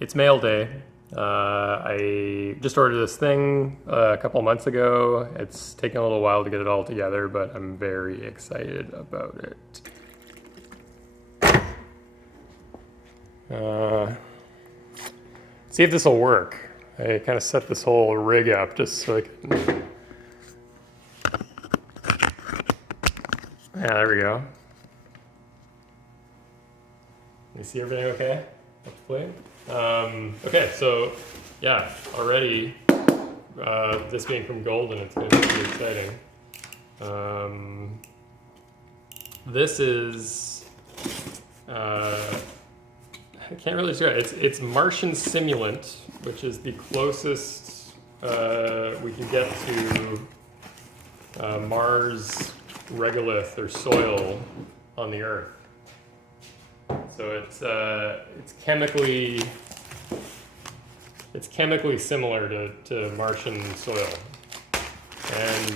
It's mail day. I just ordered this thing a couple months ago. It's taken a little while to get it all together, but I'm very excited about it. See if this will work. I kind of set this whole rig up just so I can... Yeah, there we go. You see everything okay? Hopefully. Okay, so yeah, already this being from Golden, it's going to be exciting. This is I can't really describe it. It's Martian Simulant, which is the closest we can get to Mars regolith or soil on the Earth. So it's chemically similar to Martian soil, and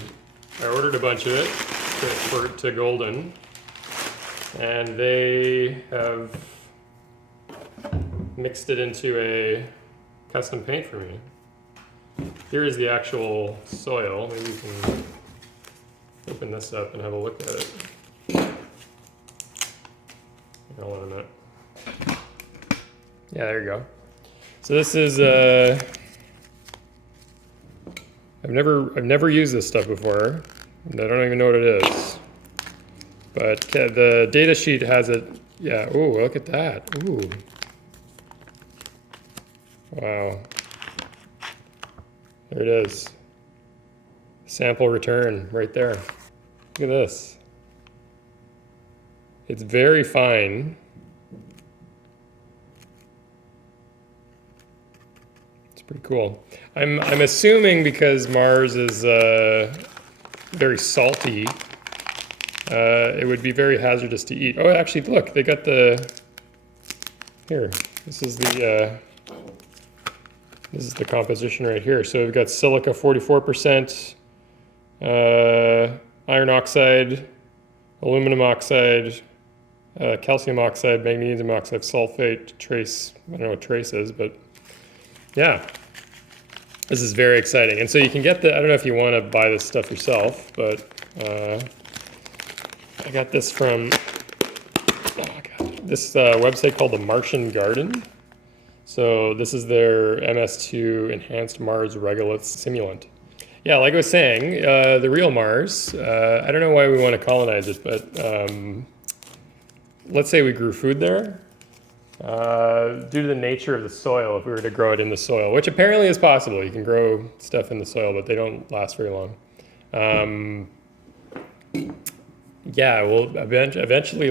I ordered a bunch of it to Golden, and they have mixed it into a custom paint for me. Here is the actual soil. Maybe you can open this up and have a look at it. Hold on a minute. Yeah, there you go. So this is I've never used this stuff before. I don't even know what it is. But the data sheet has it. Yeah. Ooh, look at that. Ooh. Wow. There it is. Sample return right there. Look at this. It's very fine. It's pretty cool. I'm assuming because Mars is very salty, it would be very hazardous to eat. Oh, actually, look, they got the here. This is the composition right here. So we've got silica 44%, iron oxide, aluminum oxide, calcium oxide, magnesium oxide, sulfate, trace. I don't know what trace is, but yeah, this is very exciting. And so you can get I don't know if you want to buy this stuff yourself, but I got this from this website called the Martian Garden. So this is their MS2 Enhanced Mars Regolith Simulant. Yeah, like I was saying, the real Mars, I don't know why we want to colonize it, but let's say we grew food there. Due to the nature of the soil, if we were to grow it in the soil, which apparently is possible. You can grow stuff in the soil, but they don't last very long. Yeah, we'll eventually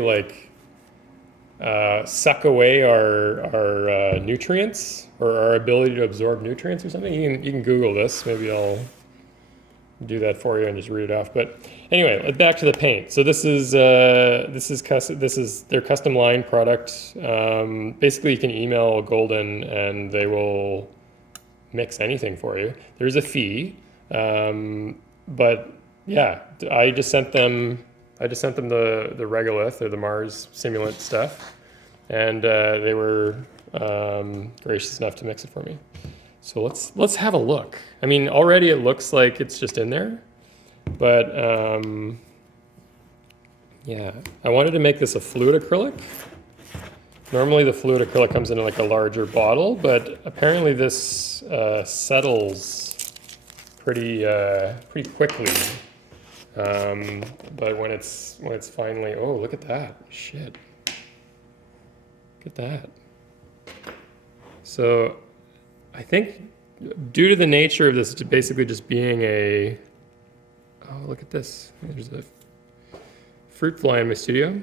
suck away our nutrients, or our ability to absorb nutrients or something. You can Google this. Maybe I'll do that for you and just read it off. But anyway, back to the paint. So this is their custom line product. Basically, you can email Golden and they will mix anything for you. There's a fee, but yeah, I just sent them the regolith or the Mars Simulant stuff, and they were gracious enough to mix it for me. So let's have a look. I mean, already it looks like it's just in there, but yeah, I wanted to make this a fluid acrylic. Normally the fluid acrylic comes in like a larger bottle, but apparently this settles pretty quickly. But when it's finally, oh, look at that, shit. Look at that. So I think due to the nature of this basically just being oh, look at this. There's a fruit fly in my studio.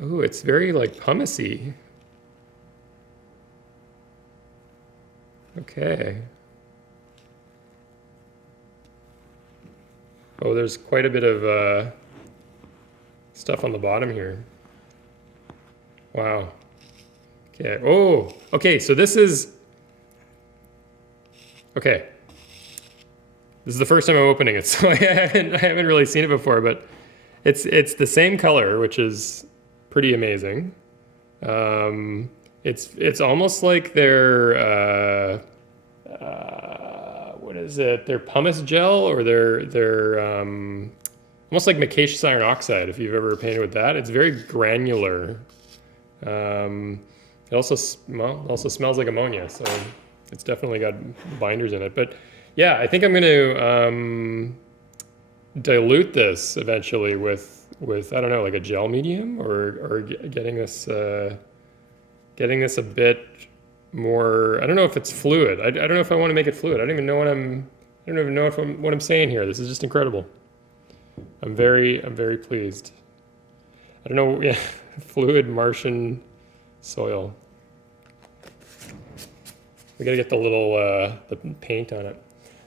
Oh, it's very like pumicey. Okay. Oh, there's quite a bit of stuff on the bottom here. Wow. Okay. Oh, okay. So this is okay. This is the first time I'm opening it, so I haven't really seen it before. But it's the same color, which is pretty amazing. It's almost like their what is it? Their pumice gel, or their almost like micaceous iron oxide. If you've ever painted with that, it's very granular. It also smells like ammonia, so it's definitely got binders in it. But yeah, I think I'm going to dilute this eventually with I don't know, like a gel medium, or getting this a bit more. I don't know if it's fluid. I don't know if I want to make it fluid. I don't even know what I'm saying here. This is just incredible. I'm very pleased. I don't know. Yeah, fluid Martian soil. We gotta get the little the paint on it.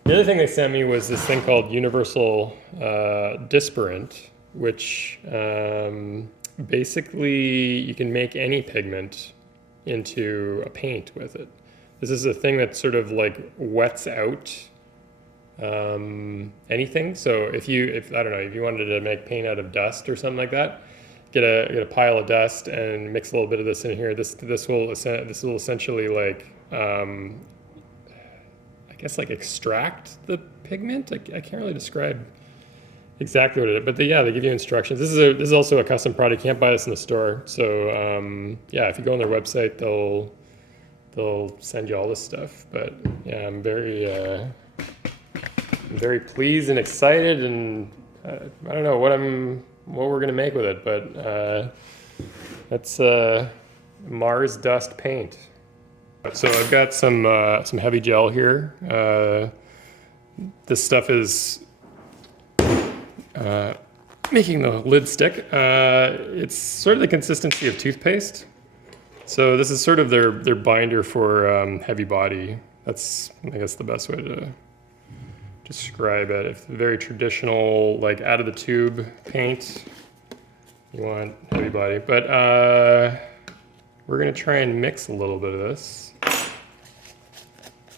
The other thing they sent me was this thing called universal disperant, which basically you can make any pigment into a paint with it. This is a thing that sort of like wets out anything. So if I don't know, if you wanted to make paint out of dust or something like that, get a pile of dust and mix a little bit of this in here. This will essentially like I guess like extract the pigment. I can't really describe exactly what it is, but yeah, they give you instructions. This is also a custom product. You can't buy this in the store. So yeah, if you go on their website, they'll send you all this stuff. But yeah, I'm very pleased and excited, and I don't know what we're gonna make with it, but that's Mars dust paint. So I've got some heavy gel here. This stuff is making the lid stick. It's sort of the consistency of toothpaste. So this is sort of their binder for heavy body. That's, I guess, the best way to describe it. If very traditional, like out of the tube paint, you want heavy body. But we're gonna try and mix a little bit of this.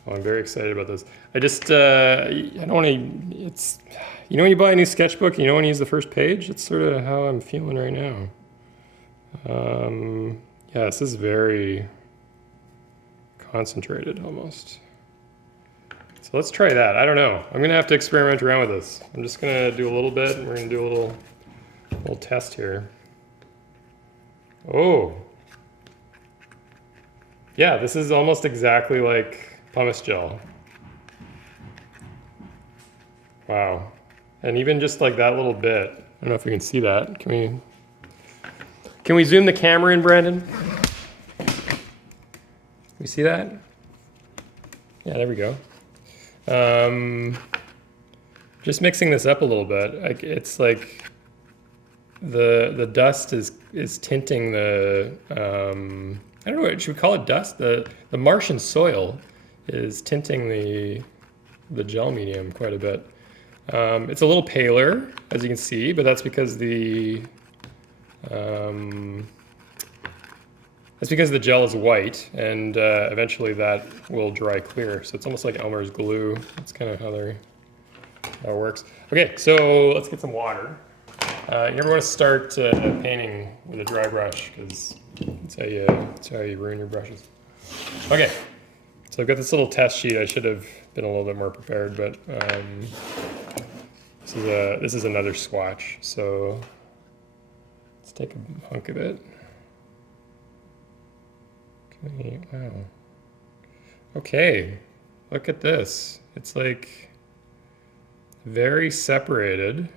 Oh, I'm very excited about this. I just, I don't want to, it's, you know when you buy a new sketchbook and you don't want to use the first page? That's sort of how I'm feeling right now. Yeah, this is very concentrated almost. So let's try that. I don't know. I'm going to have to experiment around with this. I'm just going to do a little bit, and we're going to do a little test here. Oh. Yeah, this is almost exactly like pumice gel. Wow. And even just like that little bit, I don't know if you can see that. Can we zoom the camera in, Brandon? We see that? Yeah, there we go. Just mixing this up a little bit. It's like the dust is tinting the I don't know, should we call it dust? The Martian soil is tinting the gel medium quite a bit. It's a little paler, as you can see, but that's because the gel is white, and eventually that will dry clear. So it's almost like Elmer's glue. That's kind of how it works. Okay, so let's get some water. You never want to start painting with a dry brush, because that's how you ruin your brushes. Okay, so I've got this little test sheet. I should have been a little bit more prepared, but this is another swatch. So let's take a hunk of it. Okay, wow. Okay, look at this. It's like very separated.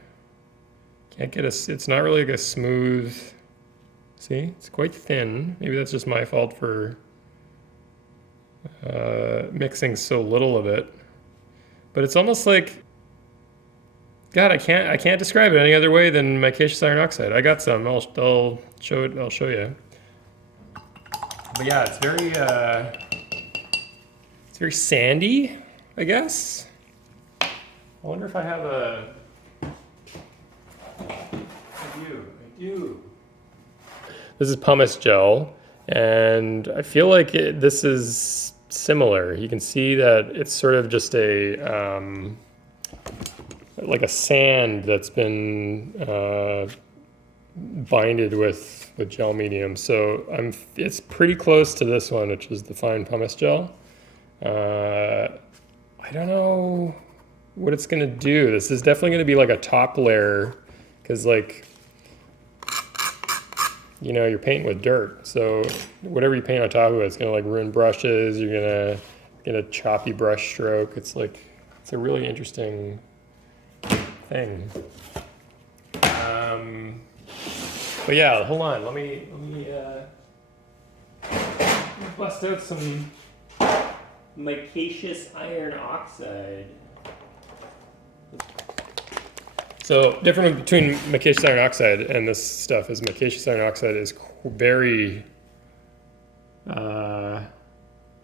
Can't get it's not really like a smooth, see, it's quite thin. Maybe that's just my fault for mixing so little of it. But it's almost like, God, I can't describe it any other way than micaceous iron oxide. I got some. I'll show you. But yeah, it's very sandy, I guess. I wonder if I have a. I do. This is pumice gel, and I feel like this is similar. You can see that it's sort of just like a sand that's been binded with gel medium. So it's pretty close to this one, which is the fine pumice gel. I don't know what it's gonna do. This is definitely gonna be like a top layer, because like, you know, you're painting with dirt. So whatever you paint on top of it, it's gonna like ruin brushes. You're gonna get a choppy brush stroke. It's like, it's a really interesting thing. But yeah, hold on. Let me bust out some micaceous iron oxide. So difference between micaceous iron oxide and this stuff is micaceous iron oxide is very,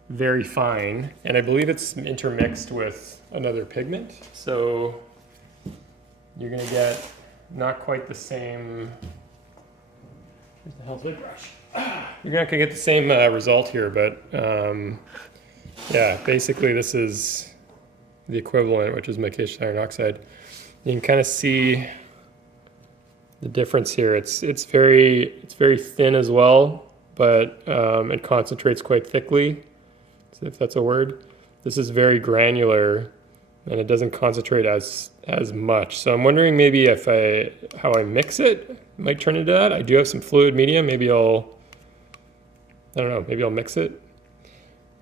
very fine, and I believe it's intermixed with another pigment. So you're gonna get not quite the same. Where's the hell's my brush? You're not gonna get the same result here, but yeah, basically this is the equivalent, which is micaceous iron oxide. You can kind of see the difference here. It's very thin as well, but it concentrates quite thickly, if that's a word. This is very granular, and it doesn't concentrate as much. So I'm wondering maybe if how I mix it might turn into that. I do have some fluid medium. Maybe I don't know. Maybe I'll mix it,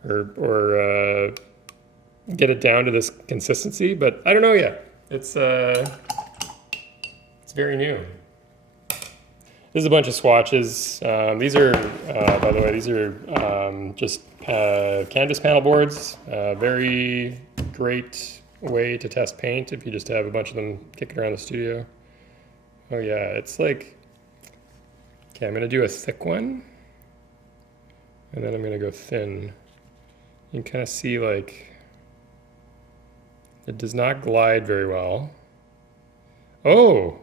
or get it down to this consistency. But I don't know yet. It's very new. This is a bunch of swatches. These are, by the way, these are just canvas panel boards. Very great way to test paint if you just have a bunch of them kicking around the studio. Oh yeah, it's like, okay, I'm gonna do a thick one, and then I'm gonna go thin. You can kind of see like, it does not glide very well. Oh,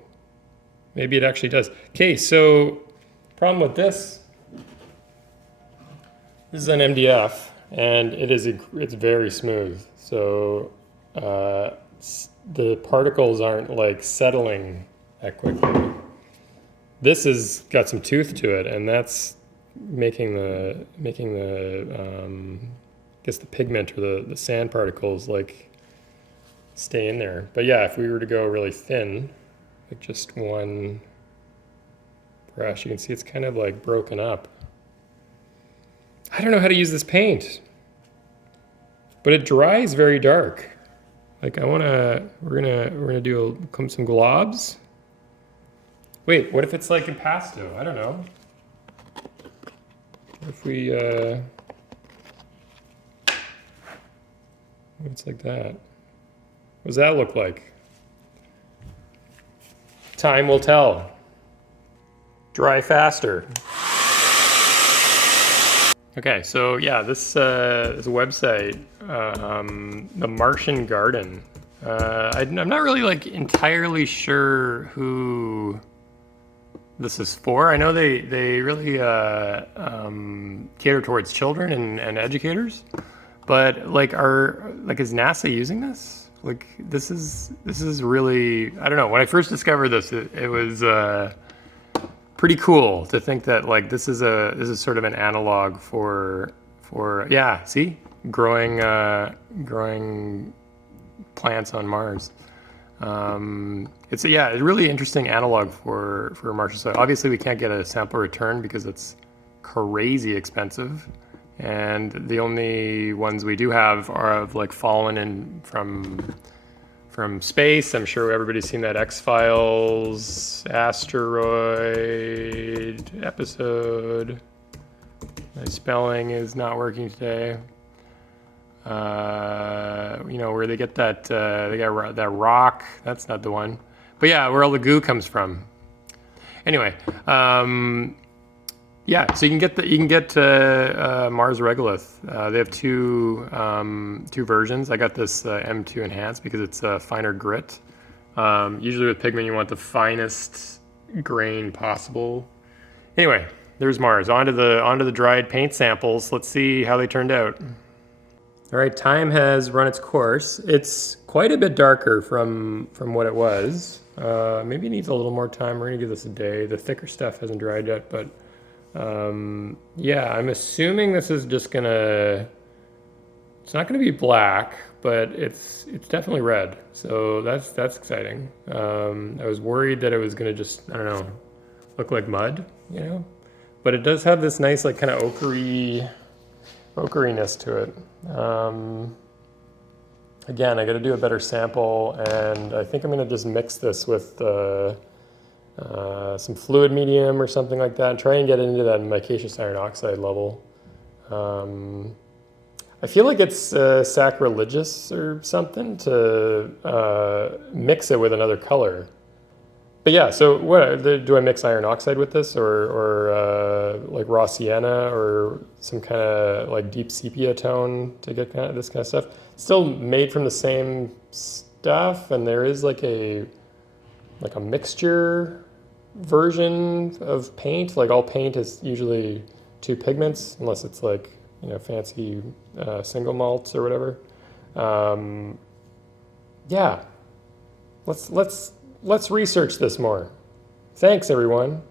maybe it actually does. Okay, so problem with this is an MDF, and it's very smooth. So the particles aren't like settling that quickly. This has got some tooth to it, and that's making the I guess the pigment or the sand particles like stay in there. But yeah, if we were to go really thin, like just one brush, you can see it's kind of like broken up. I don't know how to use this paint, but it dries very dark. Like we're gonna do some globs. Wait, what if it's like impasto? I don't know. What if we it's like that? What does that look like? Time will tell. Dry faster. Okay, so yeah, this is a website, the Martian Garden. I'm not really like entirely sure who this is for. I know they really cater towards children and educators, but like is NASA using this? Like this is really, I don't know. When I first discovered this, it was pretty cool to think that like this is sort of an analog for yeah, see, growing plants on Mars. It's a really interesting analog for Martian soil. Obviously, we can't get a sample return because it's crazy expensive, and the only ones we do have are like fallen in from space. I'm sure everybody's seen that X-Files asteroid episode. My spelling is not working today. You know, where they get that, they got that rock. That's not the one. But yeah, where all the goo comes from. Anyway, yeah, so you can get Mars Regolith. They have two versions. I got this M2 Enhanced because it's a finer grit. Usually with pigment, you want the finest grain possible. Anyway, there's Mars. Onto the dried paint samples. Let's see how they turned out. All right, time has run its course. It's quite a bit darker from what it was. Maybe it needs a little more time. We're gonna give this a day. The thicker stuff hasn't dried yet, but yeah, I'm assuming this is just gonna, it's not gonna be black, but it's definitely red. So that's exciting. I was worried that it was gonna just, I don't know, look like mud, you know? But it does have this nice like kind of ocheriness to it. Again, I got to do a better sample, and I think I'm going to just mix this with some fluid medium or something like that, and try and get into that micaceous iron oxide level. I feel like it's sacrilegious or something to mix it with another color. But yeah, so what do I mix iron oxide with this, or like raw sienna, or some kind of like deep sepia tone to get kind of this kind of stuff? Still made from the same stuff, and there is like a mixture version of paint. Like all paint is usually two pigments, unless it's like, you know, fancy single malts or whatever. Yeah, let's research this more. Thanks, everyone.